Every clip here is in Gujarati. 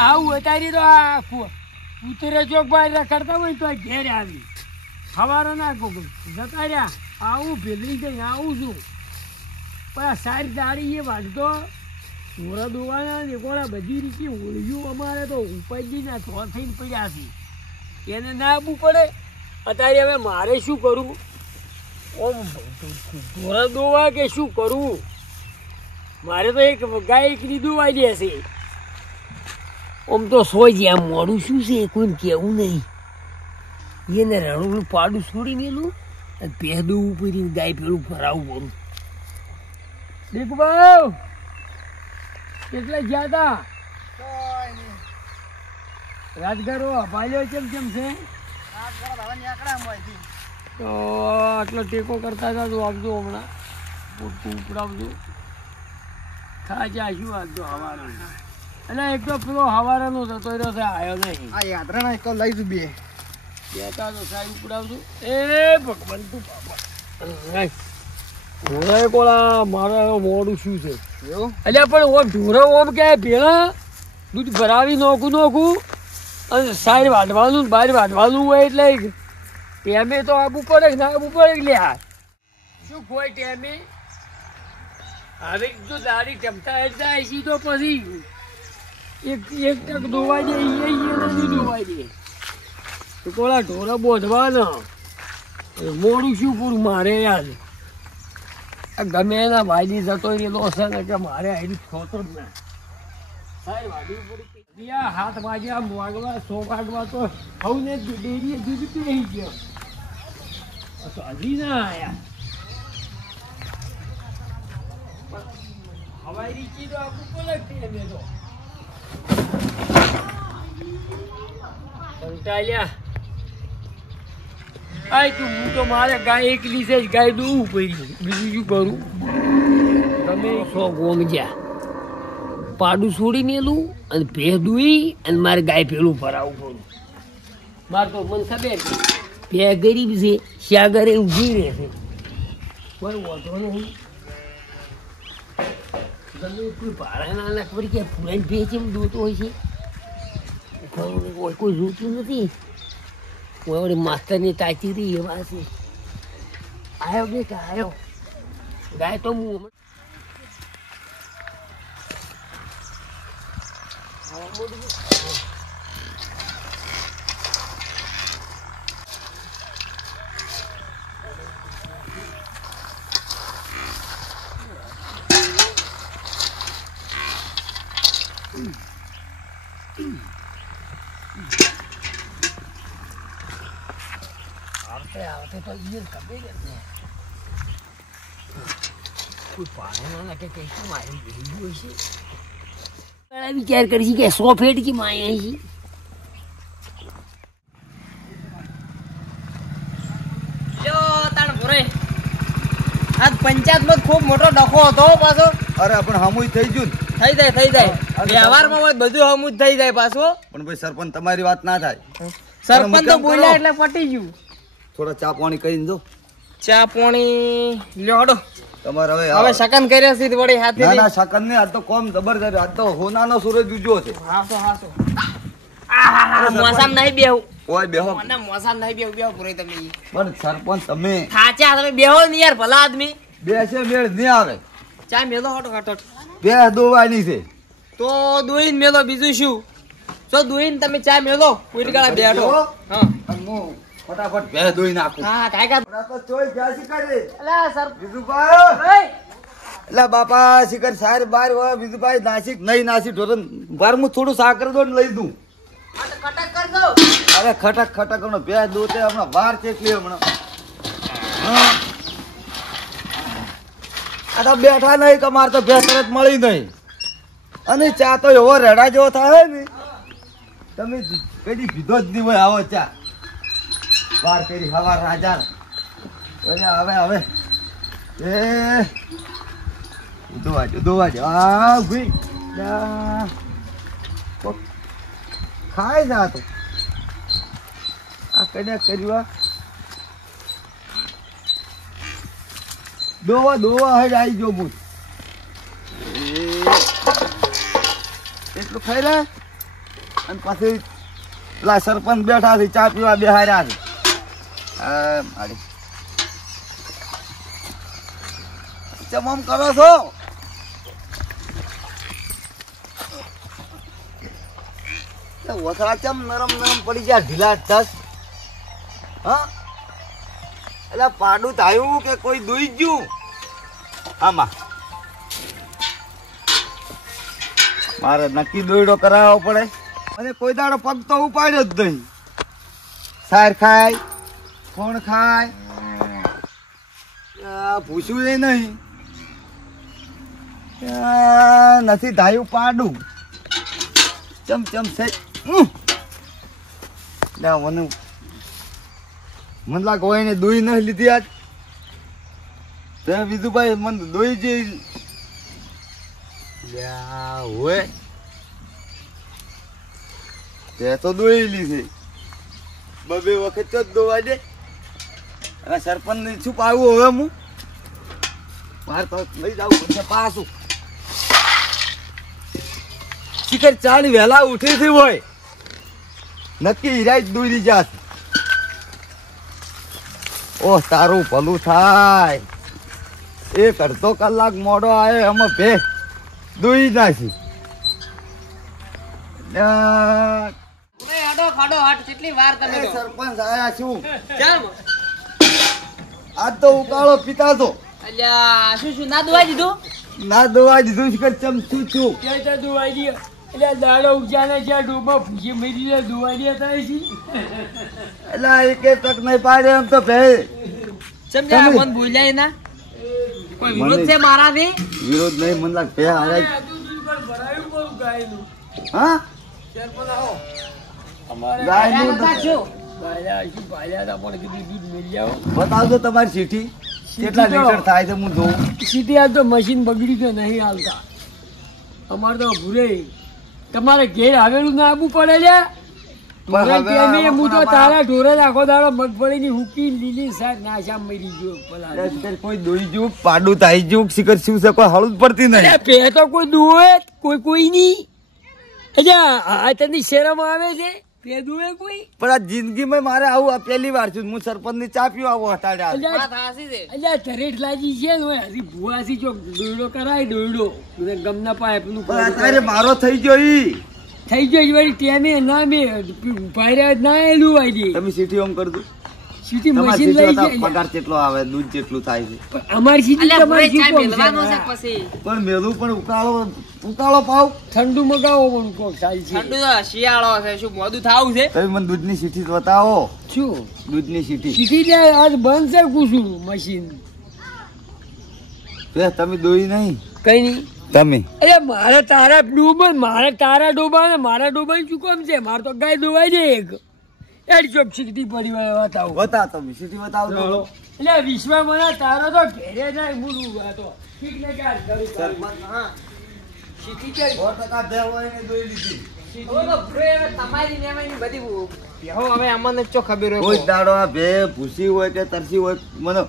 આવું અતારી તો આ કૂતરે ચોક બહાર રખડતા હોય તો ઘેર આવી સવારે ના જતા રહ્યા આવું ભેદરી જઈને આવું છું પણ આ સારી દાડી એ વાંધતો ઘોડા દોવાના દેખોડા બધી રીતે હોળિયું અમારે તો ઉપાજીના તો થઈને પડ્યા છે એને ના આપવું પડે અત્યારે હવે મારે શું કરવું ઓમ ઘોડા દોવા કે શું કરવું મારે તો એક ગાય એકની દોવાઈ દેશે આમ તો સોય જ્યાં મોડું શું છે કોઈને કહેવું નહીં એને રણું પાડું છોડી મેલું અને પહેદું ઉપર ગાય પેલું ફરાવું પડું દેખ ભાવ કેટલા જ્યાદા રાજગરો ભાઈઓ કેમ કેમ છે તો આટલો ટેકો કરતા હતા તો આપજો હમણાં પૂરતું ઉપડાવજો ખાજા શું આપજો હવાનો એટલે એક તો પેલો હવારાનો થતો રહ્યો છે આવ્યો નહીં આ યાત્રા એક લઈ જુ બે બેતા તો સાહેબ ઉપડાવજો એ ભગવાન તું ઘોડા કોળા મારા મોડું શું છે એટલે પણ ઓમ ઢોરા ઓમ કે ભેળા દૂધ ભરાવી નોખું અને સાઈડ વાઢવાનું બહાર વાઢવાનું હોય એટલે ટેમે તો આવવું પડે ના આવવું પડે લે શું કોઈ ટેમે હવે જો દાડી ટેમતા જાય છે તો પછી એક ટક દોવાઈ દે એ નથી દોવાઈ દે તો કોળા ઢોરા બોધવાના મોડું શું પૂરું મારે યાદ ગમે એના ભાઈની જતો રહેલો છે ને કે મારે અહીં ખોતો જ ના સાહેબ વાડી હાથ વાગ્યા વાગવા 100 વાગવા તો હવને ડેરીએ દૂધ પી ગયો તો હજી ના આયા હવાઈ ચીજ આપવું પડે અમે તો કંટાળ્યા આય તું હું તો મારે ગાય એકલી છે ગાય દોવું પડી બીજું શું કરું તમે 100 ગોમ જ્યાં પાડું છોડી મેલું અને ભેહ દુઈ અને મારે ગાય પેલું ભરાવું પડું મારે તો મને ખબર છે ભેહ ગરીબ છે શાગરે ઊભી રહેશે કોઈ વાંધો નહીં ગમે કોઈ ભાડાના ના ખબર કે ફૂલાઈને ભેહ છે એમ દોતો હોય છે કોઈ જોતું નથી કોઈ માસ્તરની તાચી રહી એવા છે આવ્યો બે કે આવ્યો ગાય તો હું આવતે તો ઈયર કબે કરને કોઈ પાણી કે કઈ મારી ગયું છે વિચાર કરી કે 100 ફેટ કી માય છે જો તાણ ભરે આ પંચાયતમાં ખૂબ મોટો ડખો હતો પાછો અરે પણ હમુય થઈ ગયું થઈ જાય વ્યવહારમાં બધું હમું જ થઈ જાય પાછો પણ ભાઈ સરપંચ તમારી વાત ના થાય સરપંચ તો બોલ્યા એટલે પટી ગયું થોડા ચા પાણી કરીને દો ચા પાણી લ્યો હડો તમારે હવે શકન કર્યા છે વળી હાથે ના ના શકન ને આ તો કોમ જબરદસ્ત આ તો હોનાનો સૂરજ ઉજ્યો છે હાસો આ મોસામ નહીં બેહું ઓય બેહો મને મોસામ નહીં બેહું પૂરે તમે પણ સરપંચ તમે થાચા તમે બેહો ને યાર ભલા આદમી બેસે મેળ નહીં આવે ચા મેલો હટો હટો બે દોવાની છે તો દોઈન મેલો બીજું શું જો દોઈન તમે ચા મેલો ઉઈટગાળા બેઠો હા ફટાફટ ભે દોઈ નાખું હા કાકા તો ચોઈ જાસી કરે અલા સર બીજુભાઈ એલા બાપા શિકર સાર બાર હોય બીજુભાઈ નાસિક નહીં નાસી ઢોરન બાર હું થોડું સાકર દો ને લઈ દઉં કટક કર દો અરે ખટક ખટક હમણાં બે દોતે હમણાં વાર ચેકલી હમણાં આ તો બેઠા નહીં કે મારે તો ભેંસ તરત મળી નહીં અને ચા તો એવો રેડા જેવો થાય ને તમે કદી પીધો જ નહીં હોય આવો ચા વાર કરી હવા રાજા હવે એ દોવા જો આ ભાઈ ખાય જા તો આ કન્યા કર્યું દોવા હજ આવી ગયો બુધ એટલું ખાઈ લે અને પછી પેલા સરપંચ બેઠા છે, ચા પીવા બેહાર્યા છે. મારી ચમમ કરો છો? વથરા ચમ નરમ નરમ પડી ગયા, ઢીલા ઢસ. હા, એટલે પાડું થાયું કે કોઈ દુઈ ગયું આમાં? મારે નક્કી દોયડો કરાવવો પડે. અને કોઈ દાડો પગ તો ઉપાડ્યો જ નહીં. સાર ખાય, કોણ ખાય, પૂછ્યું એ નહીં. નથી ધાયું પાડું. ચમ ચમ છે. મને લાગે હોય ને દોઈ નહીં લીધી આજ. બીજું ભાઈ મને દોઈ જઈ હોય તે તો દોઈ લીધી. બબે વખત તો દોવા દે. અને સરપંચ ને શું પાવું હવે હું? મારે તો લઈ જવું પડશે પાછું. શિખર ચાલી વહેલા ઉઠી થી હોય નક્કી હીરા જ દોરી જાત. ઓહ, તારું ભલું થાય. એક અડધો કલાક મોડો આવે અમે ભે દોઈ નાખી. સરપંચ આયા છું. આજ તો ઉકાળો પીતા તો શું ના દોવાઈ દીધું? ના દોવા દીધું. શિખર ચમ છું છું ક્યાં દોવાઈ દે? એટલે દાડો ઉજાને જ્યાં ડોબા ભૂસી મરી દોવાઈ દેતા છે. એટલે એક તક નહીં પાડે એમ તો ભે. સમજ્યા? મન બોલ્યા ના કોઈ વિરોધ છે મારાથી? વિરોધ નહીં. મને લાગ ભે હારે. ભરાયું કરું ગાયનું. હા, ગાયનું બતાવજો તમારી સીટી કેટલા લીટર થાય છે હું જોઉં. સીટી આ તો મશીન બગડી તો નહીં હાલતા. અમારે તો ભૂરે તમારે ઘેર આવેલું ના આવવું પડે છે. હું તો તારા ઢોરે આખો દાડો મગફળીની હુકી લીલી શાક નાશા મરી ગયો. કોઈ દોઈ જવું પાડું થાય જવું શિખર શું છે? કોઈ હળું જ પડતી નહીં. પે તો કોઈ દુએ કોઈ નહીં. એટલે આ તને શરમ આવે છે? પે દુએ કોઈ? પણ આ જિંદગીમાં મારે આવું આ પહેલી વાર છું. હું સરપંચ ની ચા પીવા આવો હટાડ્યા. એટલે તરેટ લાગી છે ને હજી ભુવાસી ચોક દોયડો કરાય. દોયડો ગમના પાઇપ નું અત્યારે મારો થઈ ગયો. થઈ ગયો વળી ટેમે ના મેં ભાઈ ના એલું વાઈ તમે સીટી ઓમ કરી દો. સીટી મશીન લઈ જાય. પગાર કેટલો આવે? દૂધ જેટલું થાય છે. અમારી સીટી તમારી સીટી પણ મેલું પણ ઉકાળો પાવ. ઠંડુ મગાવો પણ કોક થાય છે. ઠંડુ તો શિયાળો છે, શું મોડું થાવું છે? તમે મને દૂધની સીટી બતાવો. શું દૂધની સીટી? સીટી જાય આજ બંધ છે કુશું મશીન. તમે દોઈ નહીં? કઈ નહીં. તમે અરે મારે તારા ડૂબા મારે તારા ડોબા ને મારા ડોબા શું કામ છે? મારે તો ગાય દોવાઈ દે એક એડ ચોક સીટી પડી હોય બતાવો. બતાવો તમે સીટી બતાવો. એટલે વિશ્વ મને તારો તો ઘેરે જાય મૂળું તો ઠીક ને ક્યાં કરું. હા, સીટી કે 100% બે હોય ને દોઈ લીધી. તમારી નેમાની બધી હવે અમને ચો ખબર હોય. કોઈ દાડો આ ભે ભૂસી હોય કે તરસી હોય મને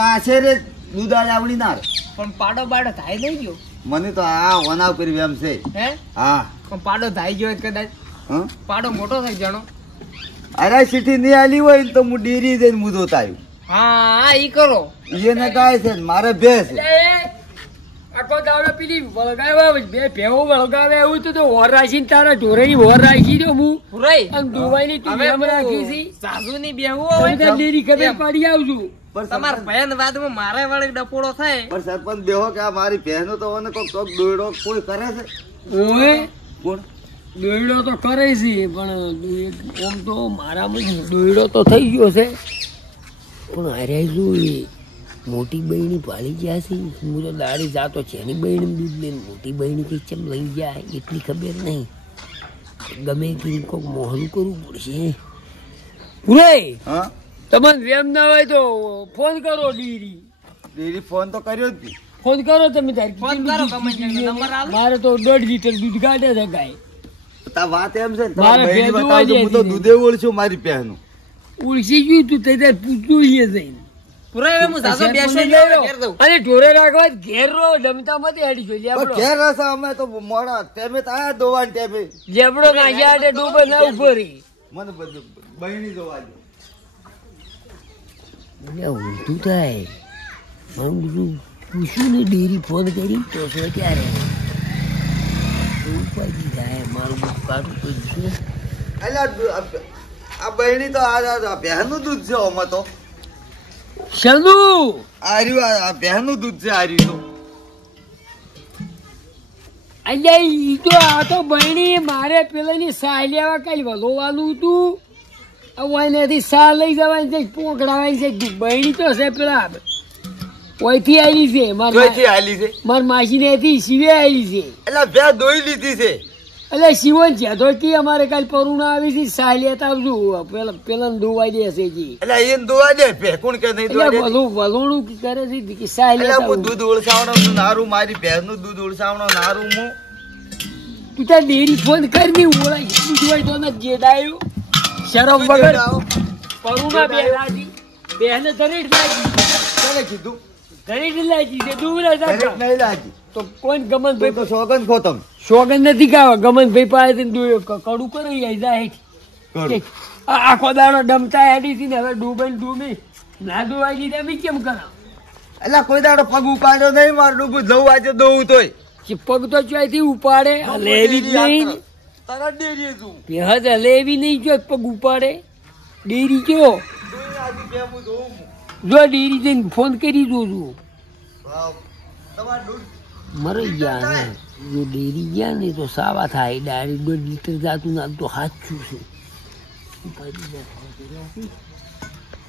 પાછે રે દૂધ આવડી ના. પણ પાડો બાડો થાય નહીં ગયો. મને તો આ વનાવ કરી એમ છે. હે? હા, પણ પાડો થાય ગયો કદાચ. હા, પાડો મોટો થઈ જાણો. અરે સીટી નહીં આલી હોય ને તો હું ડેરી જઈને મુદો તાયું. હા, ઈ કરો. એને ગાય છે મારે ભેંસ છે. આખો દાડો પેલી વળગાવે બે ભેવો વળગાવે એવું તો વર રાખીને તારા ઢોરેની વર રાખી દો હું પુરાઈ અને દુવાઈની ટીમ રાખી છે. સાસુની બેહું હોય તમે ડેરી ખબર પાડી આવજો. તમાર ભયન વાદમાં મારે વાળી ડપોડો થાય. પણ સરપંચ બેહો કે આ મારી બહેનો તો મને કોક દોયડો કોઈ કરે છે? ઓએ કોણ દોયડો તો કરે છે પણ ઓમ તો મારામાં દોયડો તો થઈ ગયો છે પણ અરે શું મોટી બહેની પાળી ગયા છે. હું તો દાડી જાતો છે એની બહેની દૂધ લઈને મોટી બહેની કઈ ચમ લઈ જાય એટલી ખબર નહીં. ગમે કે કોઈક મોહનું કરવું પડશે. પૂરે હા, તમને વેમ ના હોય તો ફોન કરો. ડેરી ફોન તો કર્યો જ. ફોન કરો તમે ફોન કરો ગમે તેનો નંબર આલો. મારે તો 1.5 લીટર દૂધ કાઢે છે ગાય. તા વાત એમ છે ને મારે તમારી બહેની ભેંસ બતાવજો. હું તો જોવા દૂધે ઓળશું મારી બહેનું. ઉલસી ગયું તું તે પૂછતું જઈને પૂરો હવે હું સાસો બેસો શેઠને જ લઈ ઘેર લો. દઉં. અને ઢોરે રાખવા ઘેર રો ડમતા મતે હેડી જોઈ પણ લેબડો ઘેર હશે અમે તો મોડા ટેમે તો આયા દોવાન ટેમે લેબડો નાખ્યા એટલે ડૂબે ના ઉભો રહી મને બધું બહેણી જોવા દો. એટલે ઊંધું થાય મારું બધું પૂછ્યું ને ડેરી ફોન કરી તો શું ત્યારે ઉપાજી થાય મારું બધું કાઢું પૂછ્યું એટલે આ બહેણી તો આ બહેનનું દૂધ છે આમાં તો શનુ આ રહ્યું આ બહેનનું દૂધ છે આ રહ્યું એટલે ઈ તો આ તો બહેણી મારે પેલાની સાહ લેવા કઈ વલોવાનું હતું અહીંયાથી સાહ લઈ જવાની છે પોકડાવાની છે બહેણી તો છે પેલા ઓયથી આવેલી છે જોઈથી હાલી છે મારી માસી હતી શિવે આવેલી છે એટલે બે દોઈ લીધી છે એટલે શિવન છે અમારે કાલ પરુણા આવી છે સાહ લેતા આવજો પેલા દોવાઈ દેશે જી એટલે એને દોવા દે ભેકુણ કે નહીં દોવા દે વલોણું કરે છે કે સાહ એટલે લેતા હું દૂધ ઓળસાવવાનું નારું મારી ભેંસનું દૂધ ઓળસાવવાનું નારું હું તું તાર ડેરી ફોન કરી ઓળાઈ પૂછવાય તો ને જેડાયો શરમ વગર પરુણા બેહાજી બેહને દરેક લાગી કોને કીધું દરેક લાગી છે દુબળા દરેક જાતા નહીં લાગી તો કોણ ગમન તો ભાઈ સોગન ખો તમે સોગન નથી ખાવા ગમન ભાઈ પાસે કડું કરી જાય જાય કરું. આખો દાડો ડમતા હેડી થી ને હવે ડૂબી ના દોવાઈ દીધા મેં કેમ કરાવ એટલે કોઈ દાડો પગ ઉપાડ્યો નહીં મારું ડૂબું જવું આજે દોવું તોય કે પગ તો ચોયથી ઉપાડે લેવી જ નહીં તરત ડેરીએ જવું હદ લેવી નહીં જો પગ ઉપાડે ડેરી જો દોઈ આજે ભેગું જોવું હું. જો ડેરી જઈને ફોન કરી જોજો વાવ. તમારે દૂધ મરી ગયા ને જો ડેરી ગયા ને તો સાવા થાય ડાયરેક્ટ 1.5 લીટર જાતું ના તો સાચું છે ઉપાડી જાય.